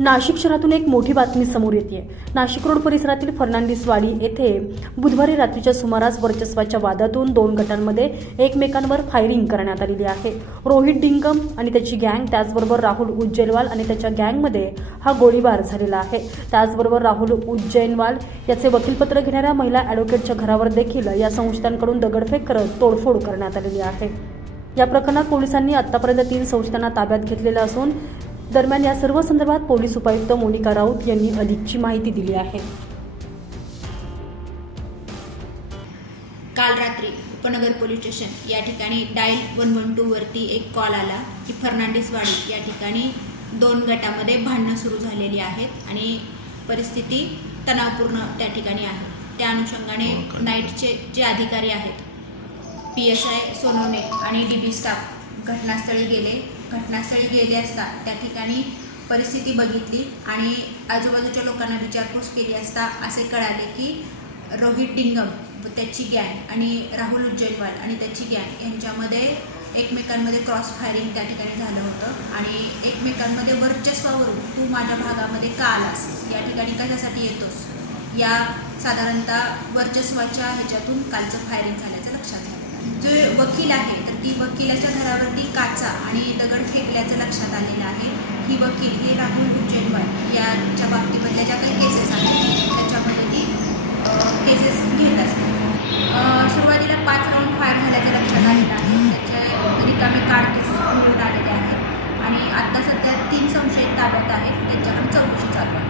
नाशिक शहरातून एक मोठी बातमी समोर येते. नाशिक रोड परिसरातील फर्नांडिसवाडी येथे बुधवारी रात्रीच्या सुमारास वर्चस्वाच्या वादातून दोन गटांमध्ये एकमेकांवर फायरिंग करण्यात आलेली आहे. रोहित डिंगम आणि त्याची गँग त्याचबरोबर राहुल उज्जैनवाल आणि त्याच्या गँगमध्ये हा गोळीबार झालेला आहे. त्याचबरोबर राहुल उज्जैनवाल याचे वकीलपत्र घेणाऱ्या महिला ॲडव्होकेटच्या घरावर देखील या संस्थांकडून दगडफेक करत तोडफोड करण्यात आलेली आहे. या प्रकरणात पोलिसांनी आतापर्यंत तीन संस्थांना ताब्यात घेतलेलं असून दरम्यान या सर्व संदर्भात पोलीस उपायुक्त मोनिका राऊत यांनी अधिकची माहिती दिली आहे. काल रात्री उपनगर पोलीस स्टेशन या ठिकाणी डायल वन वन टूवरती एक कॉल आला की फर्नांडिसवाडी या ठिकाणी दोन गटामध्ये भांडणं सुरू झालेली आहेत आणि परिस्थिती तणावपूर्ण त्या ठिकाणी आहे. त्या अनुषंगाने नाईटचे जे अधिकारी आहेत पी एस आय सोनवणे आणि डी बी स्टाफ घटनास्थळी गेले. घटनास्थळी गेले असता त्या ठिकाणी परिस्थिती बघितली आणि आजूबाजूच्या लोकांना विचारपूस केली असता असे कळाले की रोहित डिंगम व त्याची गँग आणि राहुल उज्जैनवाल आणि त्याची गँग यांच्यामध्ये एकमेकांमध्ये क्रॉस फायरिंग त्या ठिकाणी झालं होतं. आणि एकमेकांमध्ये वर्चस्वावरून तू माझ्या भागामध्ये का आलास? या ठिकाणी कशासाठी येतोस? या साधारणतः वर्चस्वाच्या ह्याच्यातून कालचं फायरिंग झाल्याचं लक्षात आलं जे वकील आहे तर ती वकिलाच्या घरावरती काचा आणि दगड फेकल्याचं लक्षात आलेलं आहे. ही वकील ही राहुल उज्जैनवाड याच्या बाबतीमधल्या ज्या काही केसेस आहेत त्याच्यामध्ये ती केसेस घेत असते. सुरुवातीला पाच राऊंड फायर झाल्याचं लक्षात आलेलं आहे. त्याच्या रिकामे काडतूस मिळून आलेले आहेत. आणि आत्ता सध्या तीन संशयित ताब्यात आहेत. त्यांच्याकडे चौकशी चालू आहे.